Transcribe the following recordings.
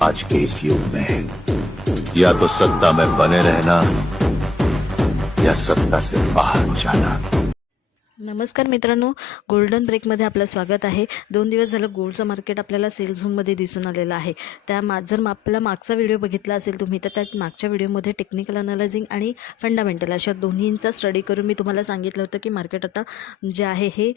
आज के इस युग में या तो सत्ता में बने रहना या सत्ता से बाहर हो जाना। नमस्कार मित्रांनो, गोल्डन ब्रेकमध्ये आपलं स्वागत आहे। 2 दिवस झालं गोल्डचं मार्केट आपल्याला सेल झोनमध्ये दिसून आलेलं आहे। जर आपला मागचा व्हिडिओ बघितला असेल तुम्ही, तर त्या मागच्या व्हिडिओमध्ये टेक्निकल अनालायझिंग आणि फंडामेंटल अशा दोन्हींचा स्टडी करून मी तुम्हाला सांगितलं होतं की मार्केट आता जे आहे हे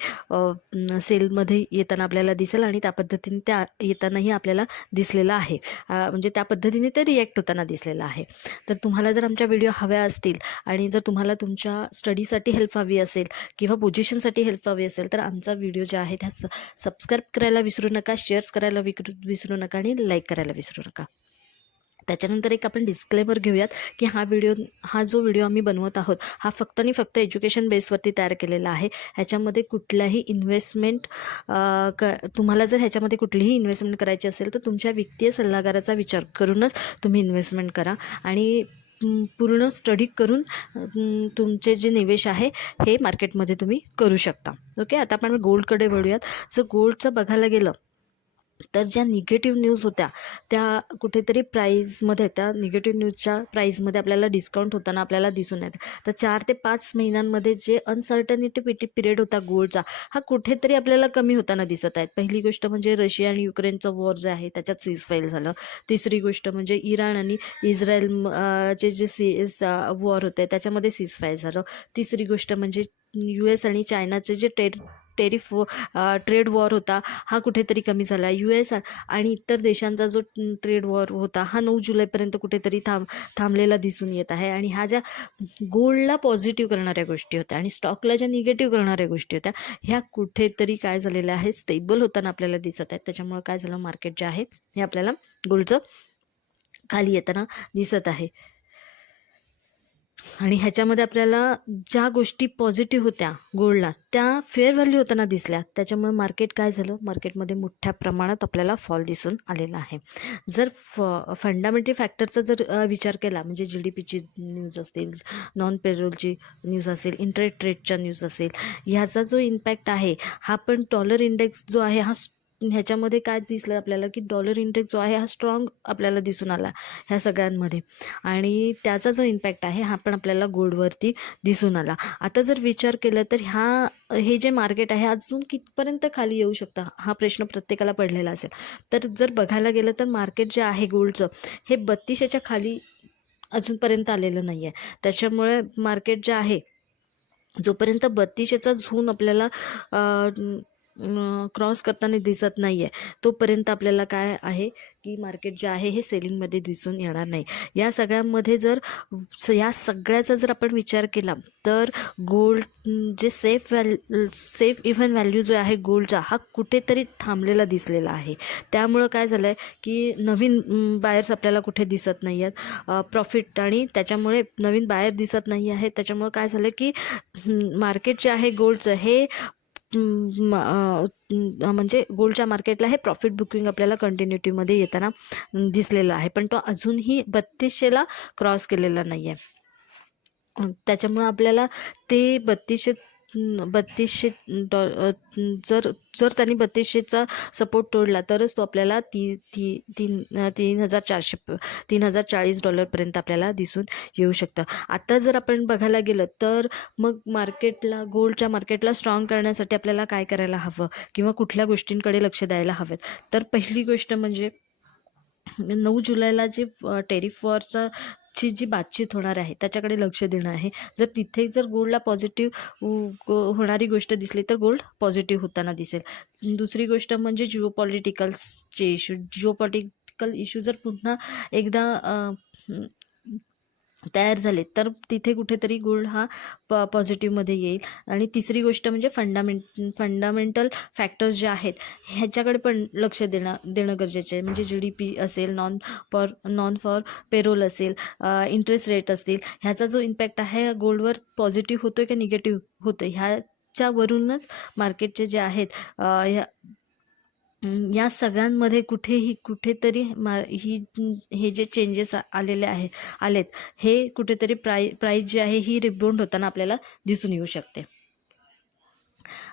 सेलमध्ये येताना आपल्याला दिसेल आणि त्या पद्धतीने त्या येतानाही आपल्याला दिसलेलं आहे। म्हणजे त्या पद्धतीने ते रिॲक्ट होताना दिसलेलं आहे। तर तुम्हाला जर आमच्या व्हिडिओ हव्या असतील आणि जर तुम्हाला तुमच्या स्टडीसाठी हेल्प हवी असेल किंवा पोझिशनसाठी हेल्प हवी असेल तर आमचा व्हिडिओ जे आहे त्या सबस्क्राईब करायला विसरू नका, शेअर्स करायला विसरू नका आणि लाईक करायला विसरू नका। त्याच्यानंतर एक आपण डिस्क्लेमर घेऊयात की हा जो व्हिडिओ आम्ही बनवत आहोत हा फक्त आणि फक्त एज्युकेशन बेसवरती तयार केलेला आहे। ह्याच्यामध्ये कुठल्याही इन्व्हेस्टमेंट तुम्हाला जर ह्याच्यामध्ये कुठलीही इन्व्हेस्टमेंट करायची असेल तर तुमच्या वित्तीय सल्लागाराचा विचार करूनच तुम्ही इन्व्हेस्टमेंट करा आणि पूर्ण स्टडी करून तुमचे जे निवेश आहे हे मार्केटमध्ये तुम्ही करू शकता। ओके, आता आपण गोल्डकडे वळूयात। जर गोल्डचं बघायला गेलं तर ज्या निगेटिव्ह न्यूज होत्या त्या कुठेतरी प्राईजमध्ये, त्या निगेटिव्ह न्यूजच्या प्राईजमध्ये आपल्याला डिस्काउंट होताना आपल्याला दिसून येतं। तर 4 ते 5 महिन्यांमध्ये जे अनसर्टनिटी पिरियड होता गोल्डचा हा कुठेतरी आपल्याला कमी होताना दिसत आहे। पहिली गोष्ट म्हणजे रशिया आणि युक्रेनचं वॉर जे आहे त्याच्यात सीजफायर झालं। तिसरी गोष्ट म्हणजे इराण आणि इस्रायल जे वॉर होते त्याच्यामध्ये सीजफायर झालं। तिसरी गोष्ट म्हणजे US आणि चायनाचे जे ट्रेड वॉर होता हा कुठेतरी कमी झाला। US आणि इतर देशांचा जो ट्रेड वॉर होता हा 9 जुलैपर्यंत कुठेतरी थांबलेला दिसून येत आहे। आणि ह्या ज्या गोल्डला पॉझिटिव्ह करणाऱ्या गोष्टी होत्या आणि स्टॉकला ज्या निगेटिव्ह करणाऱ्या गोष्टी होत्या ह्या कुठेतरी काय झालेल्या आहे, स्टेबल होताना आपल्याला दिसत आहेत। त्याच्यामुळे काय झालं, मार्केट जे आहे हे आपल्याला गोल्डचं खाली येताना दिसत आहे। आणि ह्याच्यामध्ये आपल्याला ज्या गोष्टी पॉझिटिव्ह होत्या गोल्डला त्या फेअर व्हॅल्यू होताना दिसल्या। त्याच्यामुळे मार्केट काय झालं, मार्केटमध्ये मोठ्या प्रमाणात आपल्याला फॉल दिसून आलेला आहे। जर फंडामेंटल फॅक्टरचा जर विचार केला म्हणजे GDPची न्यूज असतील, नॉन पेरोलची न्यूज असेल, इंटरेस्ट रेटच्या न्यूज असेल, ह्याचा जो इम्पॅक्ट आहे हा पण डॉलर इंडेक्स जो आहे हा ह्याच्यामध्ये काय दिसलं आपल्याला की डॉलर इंडेक्स जो आहे हा स्ट्रॉंग आपल्याला दिसून आला ह्या सगळ्यांमध्ये आणि त्याचा जो इम्पॅक्ट आहे हा पण आपल्याला गोल्डवरती दिसून आला। आता जर विचार केला तर हे जे मार्केट आहे अजून कितपर्यंत खाली येऊ शकतं हा प्रश्न प्रत्येकाला पडलेला असेल। तर जर बघायला गेलं तर मार्केट जे आहे गोल्डचं हे 3200च्या खाली अजूनपर्यंत आलेलं नाही आहे। त्याच्यामुळे मार्केट जे आहे जोपर्यंत 3200चा झोन आपल्याला क्रॉस करताना दिसत नाही आहे तोपर्यंत आपल्याला काय आहे की मार्केट जे आहे हे सेलिंगमध्ये दिसून येणार नाही। या सगळ्याचा जर आपण विचार केला तर गोल्ड जे सेफ इव्हन व्हॅल्यू जो आहे गोल्डचा हा कुठेतरी थांबलेला दिसलेला आहे। त्यामुळं काय झालं आहे की नवीन बायर्स आपल्याला कुठे दिसत नाही आहेत प्रॉफिट, आणि त्याच्यामुळे नवीन बायर दिसत नाही आहे। त्याच्यामुळे काय झालं की मार्केट जे आहे गोल्डचं हे म्हणजे गोल्डच्या मार्केटला हे प्रॉफिट बुकिंग आपल्याला कंटिन्युटीमध्ये येताना दिसलेलं आहे, पण तो अजूनही 3200ला क्रॉस केलेला नाही आहे। त्याच्यामुळे आपल्याला ते 3200 जर त्यांनी 3200चा सपोर्ट तोडला तरच तो आपल्याला 3040 डॉलरपर्यंत आपल्याला दिसून येऊ शकतं। आता जर आपण बघायला गेलं तर मग गोल्डच्या मार्केटला स्ट्रॉंग करण्यासाठी आपल्याला काय करायला हवं किंवा कुठल्या गोष्टींकडे लक्ष द्यायला हवेत, तर पहिली गोष्ट म्हणजे 9 जुलैला जे टेरिफ वॉरचा ची जी बातचीत होणार आहे त्याच्याकडे लक्ष देणं आहे। जर तिथे जर गोल्डला पॉझिटिव्ह होणारी गोष्ट दिसली तर गोल्ड पॉझिटिव्ह होताना दिसेल। दुसरी गोष्ट म्हणजे जिओपॉलिटिकल इश्यू जर पुन्हा एकदा तयार झाले तर तिथे कुठेतरी गोल्ड हा पॉझिटिव्हमध्ये येईल। आणि तिसरी गोष्ट म्हणजे फंडामेंटल फॅक्टर्स जे आहेत ह्याच्याकडे पण लक्ष देणं गरजेचं आहे। म्हणजे GDP असेल, नॉन फॉर पेरोल असेल, इंटरेस्ट रेट असतील, ह्याचा जो इम्पॅक्ट आहे गोल्डवर पॉझिटिव्ह होतोय की निगेटिव्ह होतोय ह्याच्यावरूनच मार्केटचे जे आहेत या सगळ्यांमध्ये कुठेतरी हे जे चेंजेस आलेत हे कुठेतरी प्राईस जी आहे ही रिबाउंड होताना आपल्याला दिसून येऊ शकते।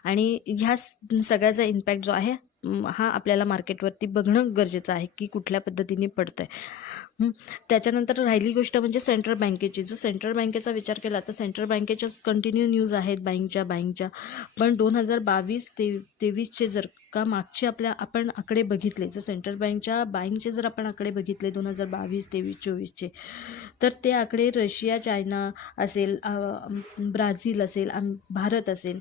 आणि ह्या सगळ्याचा इम्पॅक्ट जो आहे हा आपल्याला मार्केटवरती बघणं गरजेचं आहे की कुठल्या पद्धतीने पडतं आहे. त्याच्यानंतर राहिली गोष्ट म्हणजे सेंट्रल बँकेची. जर सेंट्रल बँकेचा विचार केला तर सेंट्रल बँकेच्या कंटिन्यू न्यूज आहेत बँकच्या पण 2022-23चे जर का मागचे आपण आकडे बघितले, जर सेंट्रल बँकचे जर आपण आकडे बघितले 2022-23-24चे, तर ते आकडे रशिया, चायना असेल, ब्राझील असेल, भारत असेल,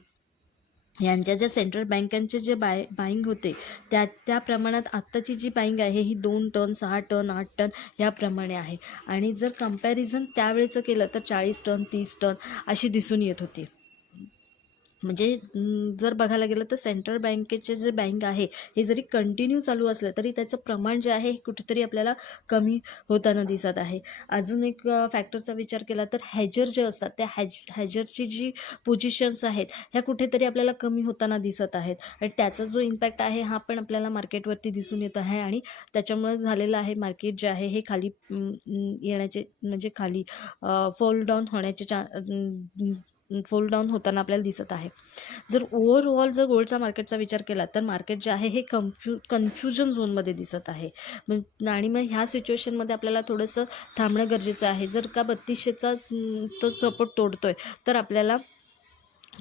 यांच्या ज्या सेंट्रल बँकांचे जे बाईंग होते त्या प्रमाणात आत्ताची जी बाईंग आहे ही 2 टन, 6 टन, 8 टन याप्रमाणे आहे. आणि जर कंपॅरिझन त्यावेळेचं केलं तर 40 टन, 30 टन अशी दिसून येत होती. म्हणजे जर बघायला गेलं तर सेंट्रल बँकेचे जे बँक आहे हे जरी कंटिन्यू चालू असलं तरी त्याचं प्रमाण जे आहे हे कुठेतरी आपल्याला कमी होताना दिसत आहे. अजून एक फॅक्टरचा विचार केला तर हॅजर जे असतात त्या हॅजरची जी पोझिशन्स आहेत ह्या कुठेतरी आपल्याला कमी होताना दिसत आहेत आणि त्याचा जो इम्पॅक्ट आहे हा पण आपल्याला मार्केटवरती दिसून येत आहे आणि त्याच्यामुळे झालेलं आहे मार्केट जे आहे हे खाली येण्याचे म्हणजे खाली फॉल डाऊन होण्याचे फॉल डाऊन होताना आपल्याला दिसत आहे. जर ओव्हरऑल जर गोल्डचा मार्केटचा विचार केला तर मार्केट जे आहे हे कन्फ्युजन झोनमध्ये दिसत आहे. आणि मग ह्या सिच्युएशनमध्ये आपल्याला थोडंसं थांबणं गरजेचं आहे. जर का 3200चा तो सपोर्ट तोडतोय तर आपल्याला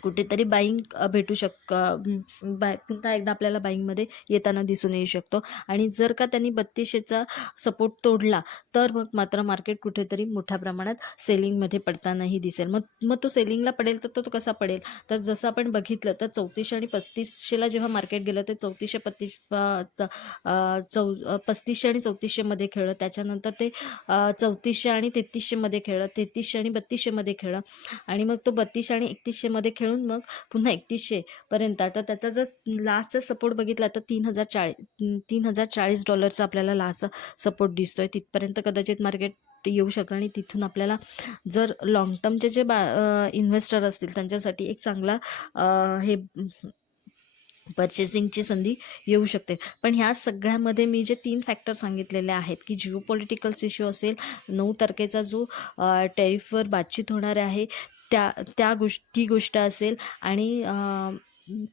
कुठेतरी बाईंग भेटू पुन्हा एकदा आपल्याला बाईंगमध्ये येताना दिसून येऊ शकतो. आणि जर का त्यांनी 3200चा सपोर्ट तोडला तर मग मात्र मार्केट कुठेतरी मोठ्या प्रमाणात सेलिंगमध्ये पडतानाही दिसेल. मग तो सेलिंगला पडेल तर तो कसा पडेल, तर जसं आपण बघितलं तर 3400 आणि 3500ला जेव्हा मार्केट गेलं ते 3500 आणि 3400मध्ये खेळलं. त्याच्यानंतर ते 3400 आणि 3300मध्ये खेळलं, 3300 आणि 3200मध्ये खेळलं आणि मग तो 3200 आणि 3100मध्ये खेळून मग पुन्हा 3100 पर्यंत. तर त्याचा जर लास्टचा सपोर्ट बघितला तर $3040 आपल्याला लास्टचा सपोर्ट दिसतोय. तिथपर्यंत कदाचित मार्केट येऊ शकतं आणि तिथून आपल्याला जर लॉंग टर्मचे जे इन्व्हेस्टर असतील त्यांच्यासाठी एक चांगला हे पर्चेसिंगची संधी येऊ शकते. पण ह्या सगळ्यामध्ये मी जे 3 फॅक्टर सांगितलेले आहेत की जिओपॉलिटिकल्स इश्यू असेल, 9 तारखेचा जो टॅरिफवर बातचीत होणार आहे ती गोष्ट असेल आणि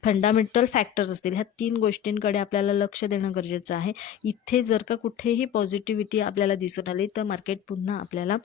फंडामेंटल फॅक्टर्स असतील, ह्या 3 गोष्टींकडे आपल्याला लक्ष देणं गरजेचं आहे. इथे जर का कुठेही पॉझिटिव्हिटी आपल्याला दिसून आली तर मार्केट पुन्हा आपल्याला